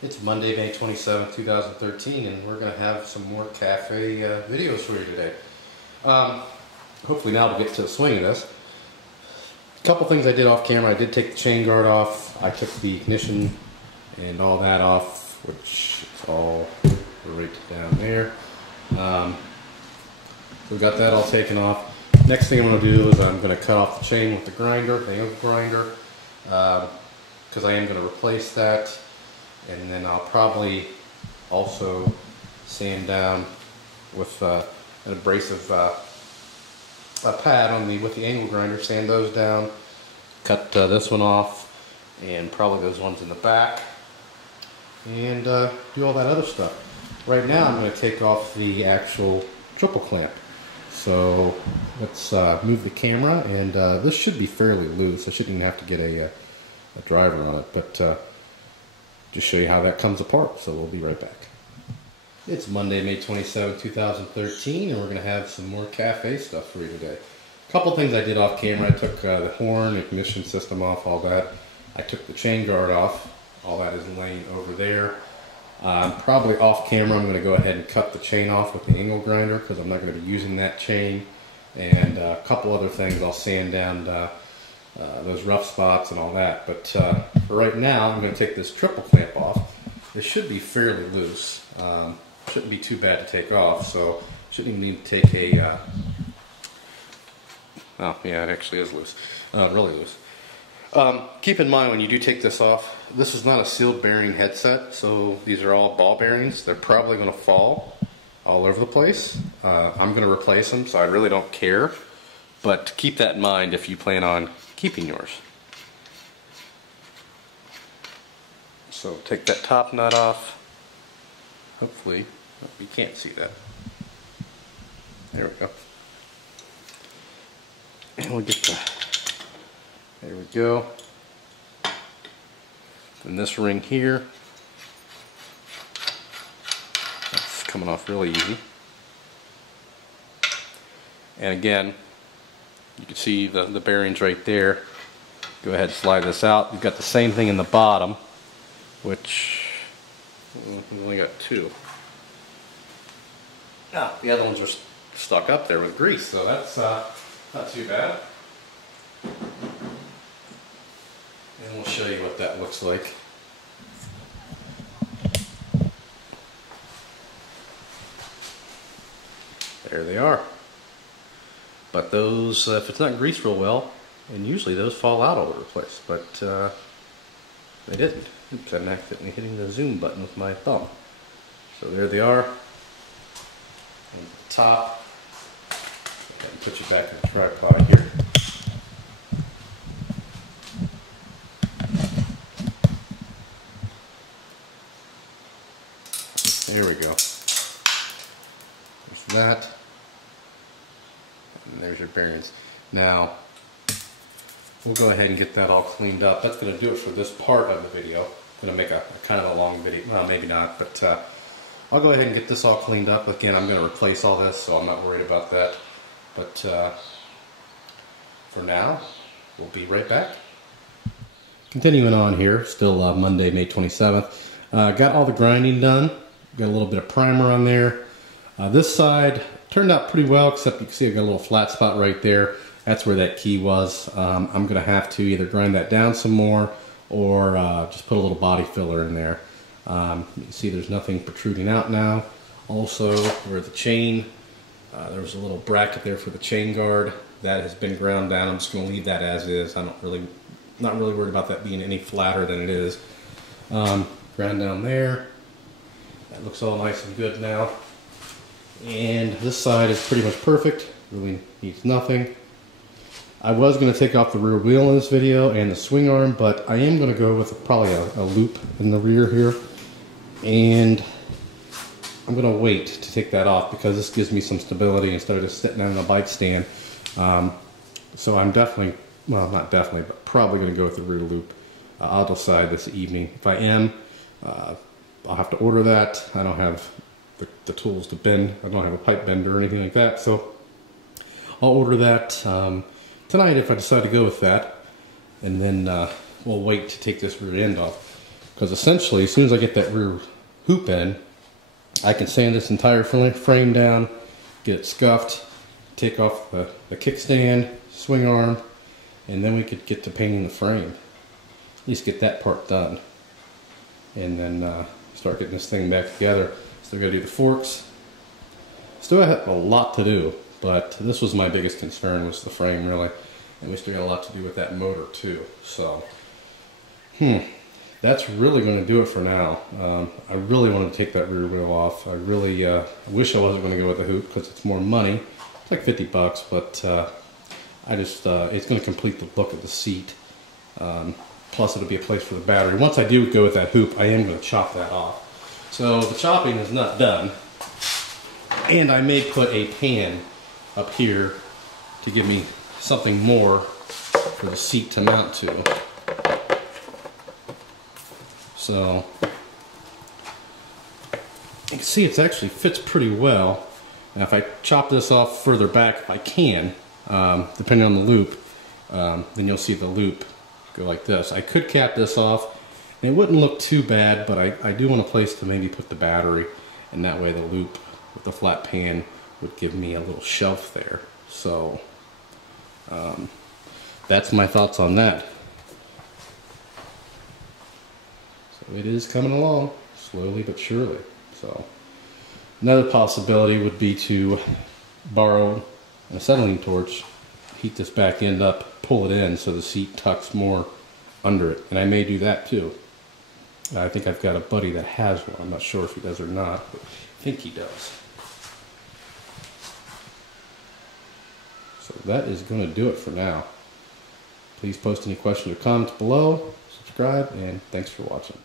It's Monday, May 27th, 2013, and we're going to have some more cafe videos for you today. Hopefully now we'll get to the swing of this. A couple things I did off camera. I did take the chain guard off. I took the ignition and all that off, which is all right down there. So we got that all taken off. Next thing I'm going to do is I'm going to cut off the chain with the grinder, the angle grinder, because I am going to replace that. And then I'll probably also sand down with an abrasive a pad on with the angle grinder, sand those down, cut this one off, and probably those ones in the back, and do all that other stuff. Right now I'm going to take off the actual triple clamp. So let's move the camera, and this should be fairly loose. I shouldn't even have to get a driver on it, but just show you how that comes apart. So we'll be right back. It's Monday, May 27, 2013, and we're going to have some more cafe stuff for you today. A couple things I did off camera. I took the horn, ignition system off, all that. I took the chain guard off. All that is laying over there. Probably off camera I'm going to go ahead and cut the chain off with the angle grinder because I'm not going to be using that chain. And a couple other things, I'll sand down those rough spots and all that. But for right now I'm going to take this triple clamp off. It should be fairly loose. Shouldn't be too bad to take off, so shouldn't even need to take a oh yeah, it actually is loose, really loose. Keep in mind when you do take this off, this is not a sealed bearing headset, so these are all ball bearings. They're probably going to fall all over the place. I'm going to replace them, so I really don't care, but keep that in mind if you plan on keeping yours. So take that top nut off. Hopefully, you can't see that. There we go. And we'll get there we go. And this ring here, that's coming off really easy. And again, you can see the bearings right there. Go ahead and slide this out. You've got the same thing in the bottom, which we've only got two. Ah, the other ones are stuck up there with grease, so that's not too bad. And we'll show you what that looks like. There they are. But those, if it's not greased real well, and usually those fall out all over the place, but they didn't. Oops, I'm accidentally hitting the zoom button with my thumb. So there they are. And the top. And put you back in the tripod here. There we go. There's that. And there's your bearings. Now, we'll go ahead and get that all cleaned up. That's going to do it for this part of the video. I'm going to make a kind of a long video. Well, maybe not, but I'll go ahead and get this all cleaned up. Again, I'm going to replace all this, so I'm not worried about that. But for now, we'll be right back. Continuing on here, still Monday, May 27th. Got all the grinding done. Got a little bit of primer on there. This side turned out pretty well, except you can see I got a little flat spot right there. That's where that key was. I'm going to have to either grind that down some more or just put a little body filler in there. You can see there's nothing protruding out now. Also, where the chain, there was a little bracket there for the chain guard. That has been ground down. I'm just going to leave that as is. I'm not really worried about that being any flatter than it is. Ground down there. That looks all nice and good now. And this side is pretty much perfect. Really needs nothing. I was going to take off the rear wheel in this video and the swing arm, but I am going to go with probably a loop in the rear here. And I'm going to wait to take that off because this gives me some stability instead of just sitting on a bike stand. So I'm definitely, well, not definitely, but probably going to go with the rear loop. I'll decide this evening. If I am, I'll have to order that. I don't have the tools to bend. I don't have a pipe bender or anything like that, so I'll order that tonight if I decide to go with that, and then we'll wait to take this rear end off. Because essentially, as soon as I get that rear hoop in, I can sand this entire frame down, get it scuffed, take off the kickstand, swing arm, and then we could get to painting the frame. At least get that part done. And then start getting this thing back together. Still gotta do the forks. Still have a lot to do, but this was my biggest concern, was the frame really. And we still got a lot to do with that motor too. So, that's really going to do it for now. I really want to take that rear wheel off. I really wish I wasn't going to go with the hoop because it's more money. It's like 50 bucks, but I just, it's going to complete the look of the seat. Plus it'll be a place for the battery. Once I do go with that hoop, I am going to chop that off. So the chopping is not done. And I may put a pan up here to give me something more for the seat to mount to. So you can see it actually fits pretty well. Now if I chop this off further back, if I can, depending on the loop, then you'll see the loop go like this. I could cap this off and it wouldn't look too bad, but I do want a place to maybe put the battery, and that way the loop with the flat pan would give me a little shelf there. So that's my thoughts on that. So it is coming along slowly but surely. So another possibility would be to borrow an acetylene torch, heat this back end up, pull it in so the seat tucks more under it, and I may do that too. I think I've got a buddy that has one. I'm not sure if he does or not, but I think he does. So that is going to do it for now. Please post any questions or comments below, subscribe, and thanks for watching.